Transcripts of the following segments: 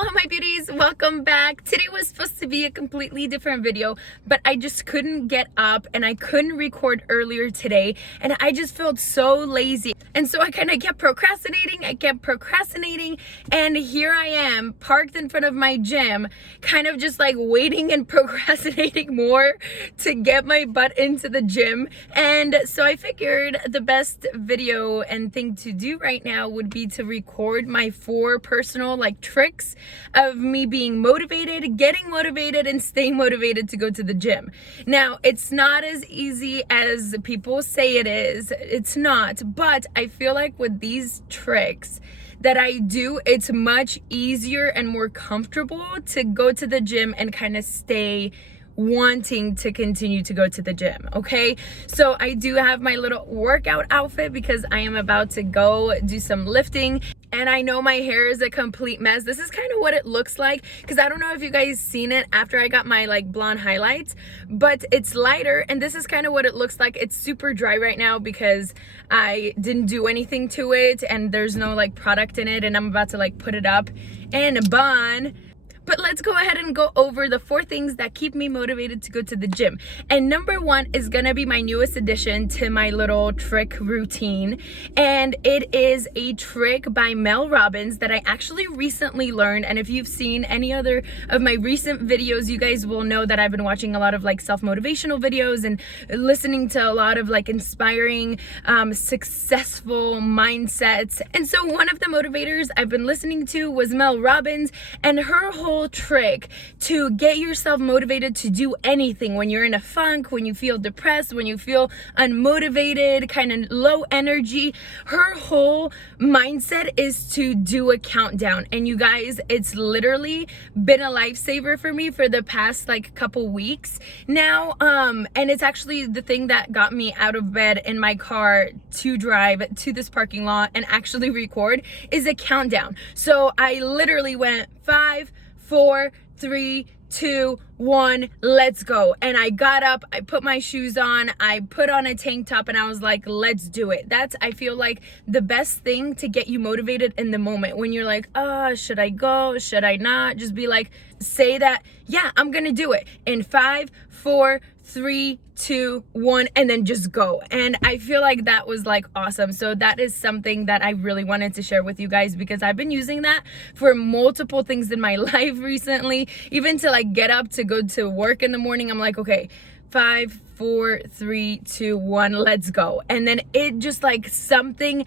Hello my beauties, welcome back. Today was supposed to be a completely different video, but I just couldn't get up and I couldn't record earlier today, and I just felt so lazy. And so I kind of kept procrastinating, and here I am parked in front of my gym, kind of just like waiting and procrastinating more to get my butt into the gym. And so I figured the best video and thing to do right now would be to record my 4 personal like tricks of me being motivated, getting motivated, and staying motivated to go to the gym. Now, it's not as easy as people say it is. It's not, but I feel like with these tricks that I do, it's much easier and more comfortable to go to the gym and kind of stay wanting to continue to go to the gym. Okay, so I do have my little workout outfit because I am about to go do some lifting, and I know my hair is a complete mess. This is kind of what it looks like, because I don't know if you guys seen it after I got my like blonde highlights, but it's lighter, and this is kind of what it looks like. It's super dry right now because I didn't do anything to it, and there's no like product in it, and I'm about to like put it up in a bun. But let's go ahead and go over the 4 things that keep me motivated to go to the gym. And number 1 is gonna be my newest addition to my little trick routine. And it is a trick by Mel Robbins that I actually recently learned. And if you've seen any other of my recent videos, you guys will know that I've been watching a lot of like self-motivational videos and listening to a lot of like inspiring, successful mindsets. And so one of the motivators I've been listening to was Mel Robbins, and her whole trick to get yourself motivated to do anything when you're in a funk, when you feel depressed, when you feel unmotivated, kind of low energy. Her whole mindset is to do a countdown. And you guys, it's literally been a lifesaver for me for the past like couple weeks now. And it's actually the thing that got me out of bed in my car to drive to this parking lot and actually record is a countdown. So I literally went 5, 4, 3, 2, 1, let's go. And I got up, I put my shoes on, I put on a tank top, and I was like, let's do it. That's, I feel like, the best thing to get you motivated in the moment when you're like, should I go? Should I not? Just be like, say that, yeah, I'm gonna do it in 5, 4, 3, 2, 1, and then just go. And I feel like that was like awesome. So that is something that I really wanted to share with you guys, because I've been using that for multiple things in my life recently. Even to like get up to go to work in the morning, I'm like, okay, 5, 4, 3, 2, 1, let's go. And then it just like something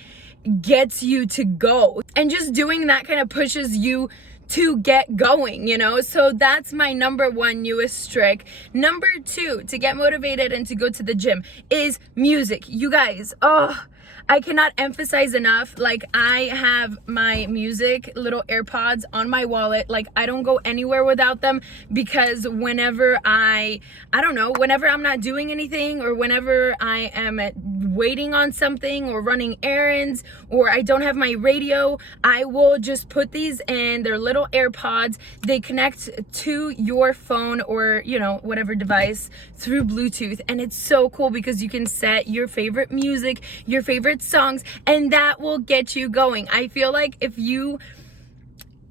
gets you to go, and just doing that kind of pushes you to get going, you know? So that's my number 1 newest trick. Number 2 to get motivated and to go to the gym is music. You guys, I cannot emphasize enough, like I have my music little AirPods on my wallet. Like I don't go anywhere without them, because whenever whenever I'm not doing anything, or whenever I am waiting on something or running errands, or I don't have my radio, I will just put these in. They're little AirPods. They connect to your phone or, you know, whatever device through Bluetooth. And it's so cool because you can set your favorite music, your favorite songs, and that will get you going. I feel like even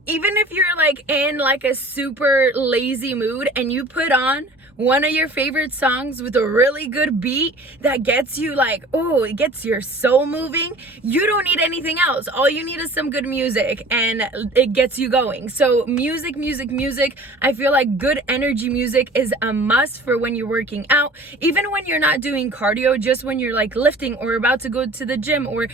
if you're like in like a super lazy mood and you put on one of your favorite songs with a really good beat that gets you like, it gets your soul moving, you don't need anything else. All you need is some good music, and it gets you going. So music, I feel like good energy music is a must for when you're working out, even when you're not doing cardio, just when you're like lifting or about to go to the gym, or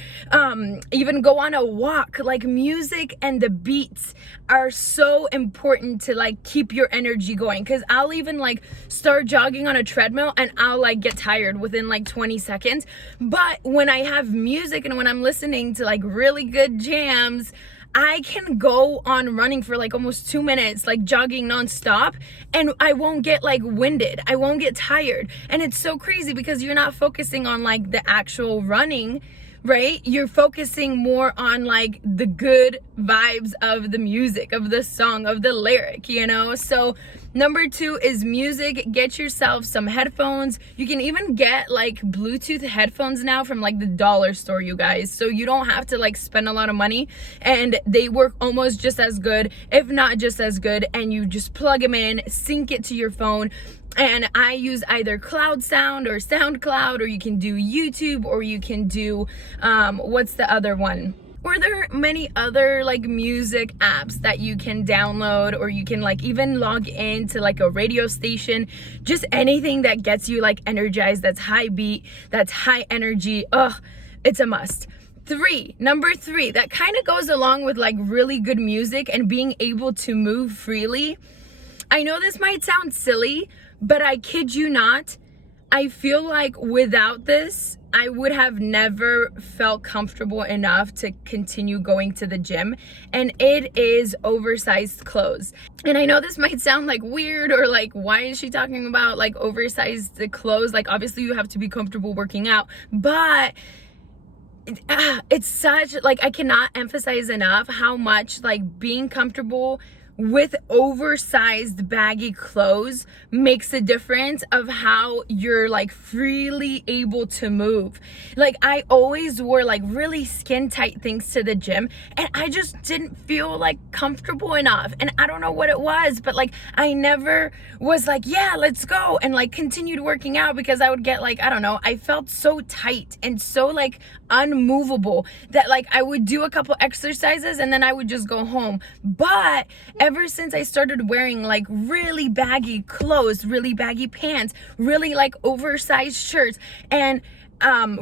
even go on a walk. Like music and the beats are so important to like keep your energy going, because I'll even like start jogging on a treadmill and I'll like get tired within like 20 seconds. But when I have music and when I'm listening to like really good jams, I can go on running for like almost 2 minutes, like jogging nonstop, and I won't get like winded. I won't get tired. And it's so crazy because you're not focusing on like the actual running, right? You're focusing more on like the good vibes of the music, of the song, of the lyric, you know? So number 2 is music. Get yourself some headphones. You can even get like Bluetooth headphones now from like the dollar store, you guys. So you don't have to like spend a lot of money, and they work almost just as good, if not just as good. And you just plug them in, sync it to your phone. And I use either Cloud Sound or SoundCloud, or you can do YouTube, or you can do, what's the other one? Or there are many other like music apps that you can download, or you can like even log into like a radio station. Just anything that gets you like energized, that's high beat, that's high energy. It's a must. Number 3, that kind of goes along with like really good music and being able to move freely. I know this might sound silly, but I kid you not, I feel like without this, I would have never felt comfortable enough to continue going to the gym, and it is oversized clothes. And I know this might sound like weird, or like, why is she talking about like oversized clothes? Like, obviously you have to be comfortable working out, but it's such, like, I cannot emphasize enough how much like being comfortable with oversized baggy clothes makes a difference of how you're like freely able to move. Like, I always wore like really skin tight things to the gym, and I just didn't feel like comfortable enough. And I don't know what it was, but like I never was like, yeah, let's go, and like continued working out, because I would get like, I don't know, I felt so tight and so like unmovable that like I would do a couple exercises and then I would just go home. But ever since I started wearing like really baggy clothes, really baggy pants, really like oversized shirts, and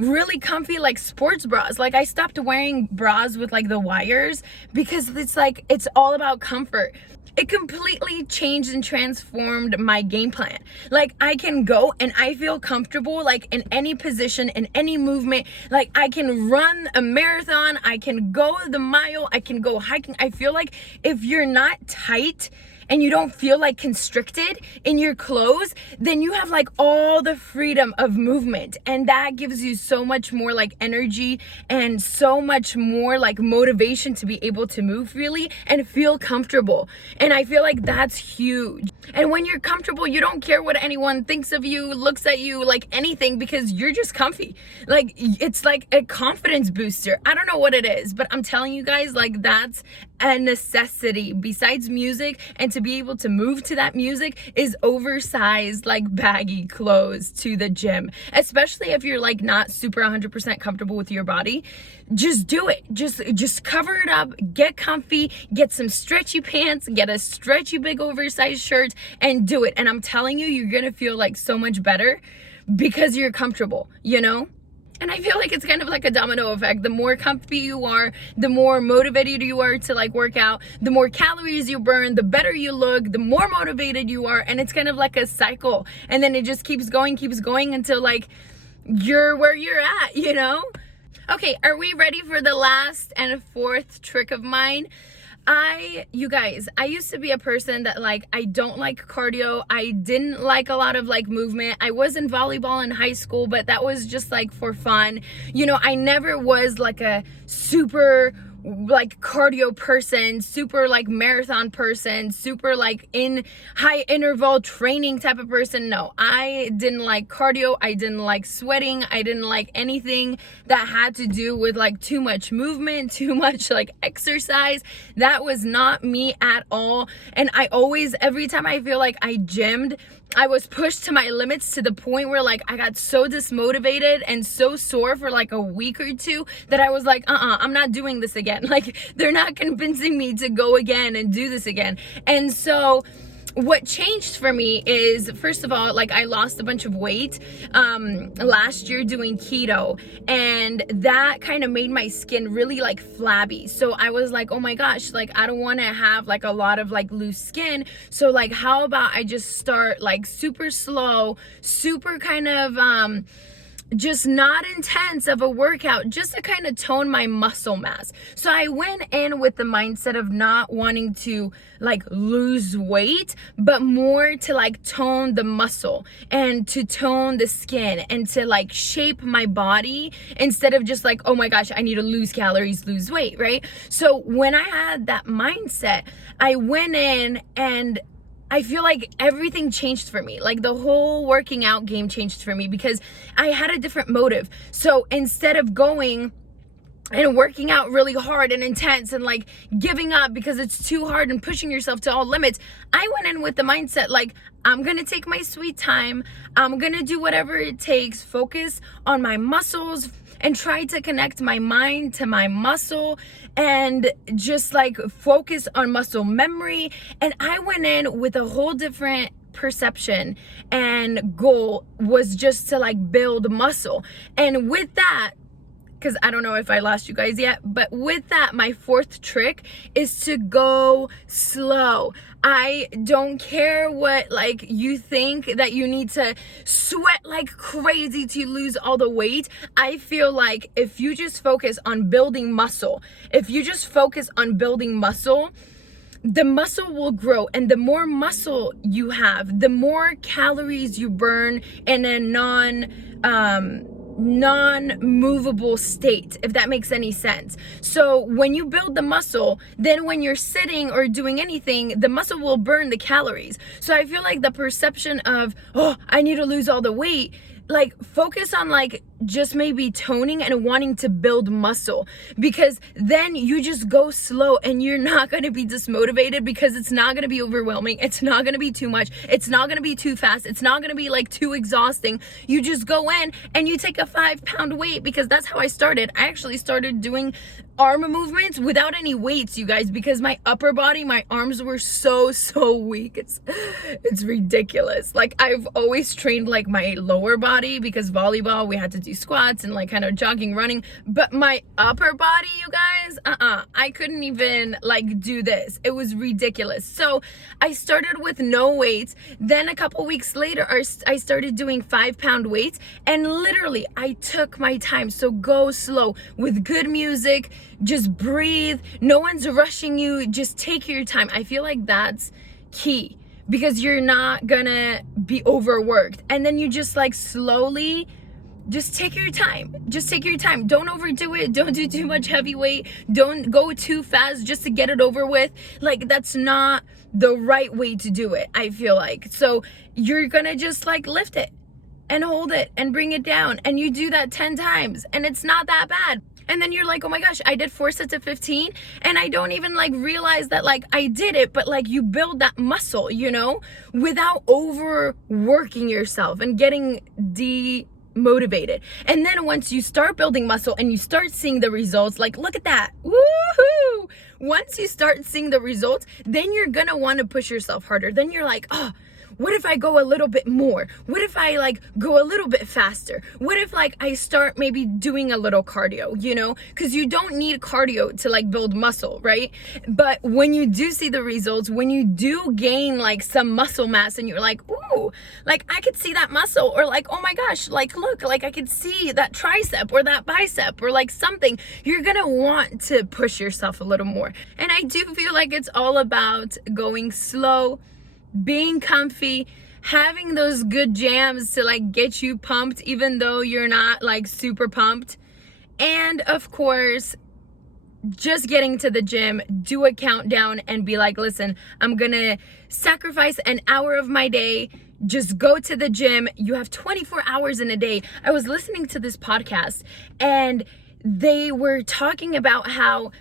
really comfy like sports bras, like I stopped wearing bras with like the wires, because it's like, it's all about comfort. It completely changed and transformed my game plan. Like, I can go and I feel comfortable like in any position, in any movement. Like, I can run a marathon, I can go the mile, I can go hiking. I feel like if you're not tight and you don't feel like constricted in your clothes, then you have like all the freedom of movement, and that gives you so much more like energy and so much more like motivation to be able to move freely and feel comfortable. And I feel like that's huge. And when you're comfortable, you don't care what anyone thinks of you, looks at you, like anything, because you're just comfy. Like, it's like a confidence booster. I don't know what it is, but I'm telling you guys, like, that's a necessity besides music, and to be able to move to that music is oversized like baggy clothes to the gym. Especially if you're like not super 100% comfortable with your body, just do it. Just cover it up, get comfy, get some stretchy pants, get a stretchy big oversized shirt, and do it. And I'm telling you, you're gonna feel like so much better because you're comfortable, you know? And I feel like it's kind of like a domino effect. The more comfy you are, the more motivated you are to like work out, the more calories you burn, the better you look, the more motivated you are. And it's kind of like a cycle. And then it just keeps going until like you're where you're at, you know? Okay, are we ready for the last and 4th trick of mine? You guys, I used to be a person that like, I don't like cardio. I didn't like a lot of like movement. I was in volleyball in high school, but that was just like for fun. You know, I never was like a super like cardio person, super like marathon person, super like in high interval training type of person. No, I didn't like cardio. I didn't like sweating. I didn't like anything that had to do with like too much movement, too much like exercise. That was not me at all. And I always, every time I feel like I gymmed, I was pushed to my limits, to the point where like I got so dismotivated and so sore for like a week or two that I was like, I'm not doing this again. Like, they're not convincing me to go again and do this again. And so what changed for me is, first of all, like I lost a bunch of weight last year doing keto, and that kind of made my skin really like flabby. So I was like, oh my gosh, like I don't want to have like a lot of like loose skin. So like, how about I just start like super slow, super kind of just not intense of a workout, just to kind of tone my muscle mass. So I went in with the mindset of not wanting to like lose weight, but more to like tone the muscle and to tone the skin and to like shape my body, instead of just like, oh my gosh, I need to lose calories, lose weight, right? So when I had that mindset, I went in and I feel like everything changed for me. Like the whole working out game changed for me because I had a different motive. So instead of going and working out really hard and intense and like giving up because it's too hard and pushing yourself to all limits, I went in with the mindset like, I'm gonna take my sweet time, I'm gonna do whatever it takes, focus on my muscles and try to connect my mind to my muscle and just like focus on muscle memory. And I went in with a whole different perception, and goal was just to like build muscle. And with that, because I don't know if I lost you guys yet, but with that, my fourth trick is to go slow. I don't care what like you think that you need to sweat like crazy to lose all the weight. I feel like if you just focus on building muscle, the muscle will grow, and the more muscle you have, the more calories you burn in a non-movable state, if that makes any sense. So when you build the muscle, then when you're sitting or doing anything, the muscle will burn the calories. So I feel like the perception of, oh, I need to lose all the weight, like focus on like just maybe toning and wanting to build muscle, because then you just go slow and you're not going to be dismotivated, because it's not going to be overwhelming, it's not going to be too much, it's not going to be too fast, it's not going to be like too exhausting. You just go in and you take a 5-pound weight, because that's how I started. I actually started doing arm movements without any weights, you guys, because my upper body, my arms were so weak. It's ridiculous. Like I've always trained like my lower body, because volleyball we had to do squats and like kind of jogging, running, but my upper body, you guys, I couldn't even like do this. It was ridiculous. So I started with no weights. Then a couple weeks later, I started doing 5-pound weights, and literally I took my time. So go slow with good music, just breathe. No one's rushing you. Just take your time. I feel like that's key, because you're not gonna be overworked. And then you just like slowly just take your time. Just take your time. Don't overdo it. Don't do too much heavy weight. Don't go too fast just to get it over with. Like that's not the right way to do it, I feel like. So you're gonna just like lift it and hold it and bring it down, and you do that 10 times and it's not that bad. And then you're like, oh my gosh, I did 4 sets of 15 and I don't even like realize that like I did it, but like you build that muscle, you know, without overworking yourself and getting demotivated. And then once you start building muscle and you start seeing the results, like look at that, woohoo! Once you start seeing the results, then you're gonna want to push yourself harder. Then you're like, oh, what if I go a little bit more? What if I like go a little bit faster? What if like I start maybe doing a little cardio, you know? Because you don't need cardio to like build muscle, right? But when you do see the results, when you do gain like some muscle mass and you're like, ooh, like I could see that muscle, or like, oh my gosh, like look, like I could see that tricep or that bicep or like something, you're gonna want to push yourself a little more. And I do feel like it's all about going slow, being comfy, having those good jams to like get you pumped even though you're not like super pumped. And of course, just getting to the gym, do a countdown and be like, listen, I'm gonna sacrifice an hour of my day, just go to the gym. You have 24 hours in a day. I was listening to this podcast and they were talking about how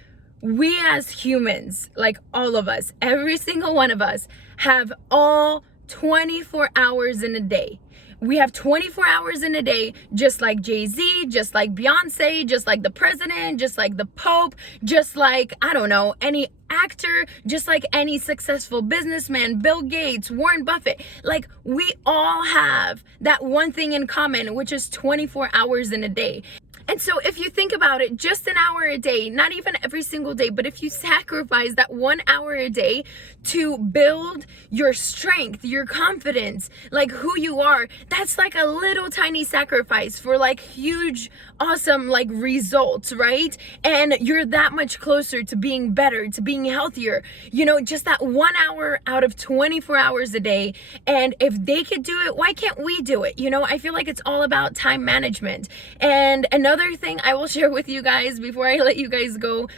we as humans, like all of us, every single one of us, have all 24 hours in a day. We have 24 hours in a day, just like Jay-Z, just like Beyonce, just like the president, just like the Pope, just like, I don't know, any actor, just like any successful businessman, Bill Gates, Warren Buffett. Like we all have that one thing in common, which is 24 hours in a day. And so if you think about it, just an hour a day, not even every single day, but if you sacrifice that 1 hour a day to build your strength, your confidence, like who you are, that's like a little tiny sacrifice for like huge, awesome like results, right? And you're that much closer to being better, to being healthier, you know, just that 1 hour out of 24 hours a day. And if they could do it, why can't we do it? You know, I feel like it's all about time management. And another thing I will share with you guys before I let you guys go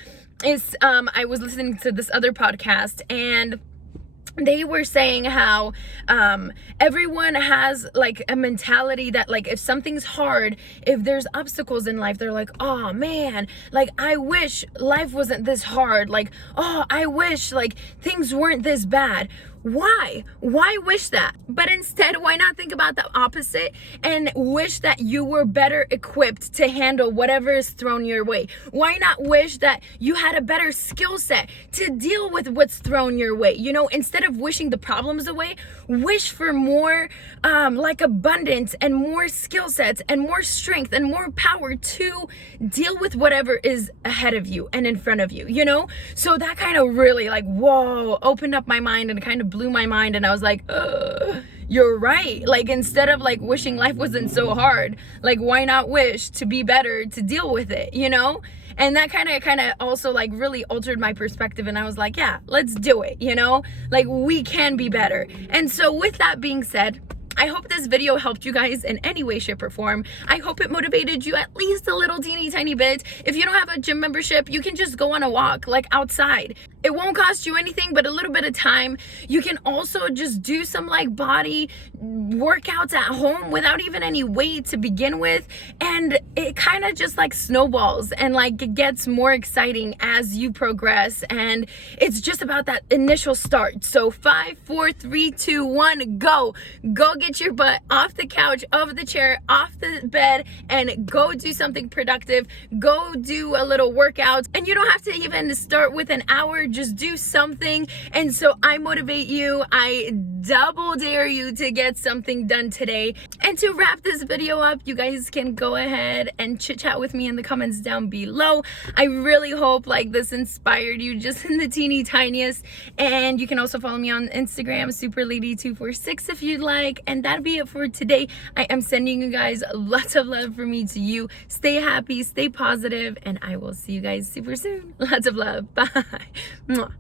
is I was listening to this other podcast, and they were saying how everyone has like a mentality that like if something's hard, if there's obstacles in life, they're like, oh man, like I wish life wasn't this hard, like, oh, I wish like things weren't this bad. Why wish that? But instead, why not think about the opposite and wish that you were better equipped to handle whatever is thrown your way? Why not wish that you had a better skill set to deal with what's thrown your way? You know, instead of wishing the problems away, wish for more like abundance and more skill sets and more strength and more power to deal with whatever is ahead of you and in front of you, you know? So that kind of really like, whoa, opened up my mind and kind of blew my mind. And I was like, you're right. Like, instead of like wishing life wasn't so hard, like why not wish to be better to deal with it, you know? And that kind of also like really altered my perspective. And I was like, yeah, let's do it, you know? Like we can be better. And so with that being said, I hope this video helped you guys in any way, shape, or form. I hope it motivated you at least a little teeny tiny bit. If you don't have a gym membership, you can just go on a walk, like outside. It won't cost you anything but a little bit of time. You can also just do some like body workouts at home without even any weight to begin with. And it kind of just like snowballs and like it gets more exciting as you progress. And it's just about that initial start. So 5, 4, 3, 2, 1, go. Go get your butt off the couch, off the chair, off the bed, and go do something productive. Go do a little workout. And you don't have to even start with an hour, just do something. And so I motivate you. I double dare you to get something done today. And to wrap this video up, you guys can go ahead and chit chat with me in the comments down below. I really hope like this inspired you just in the teeny tiniest. And you can also follow me on Instagram, superlady246 if you'd like. And that'd be it for today. I am sending you guys lots of love from me to you. Stay happy, stay positive, and I will see you guys super soon. Lots of love. Bye. Mwah.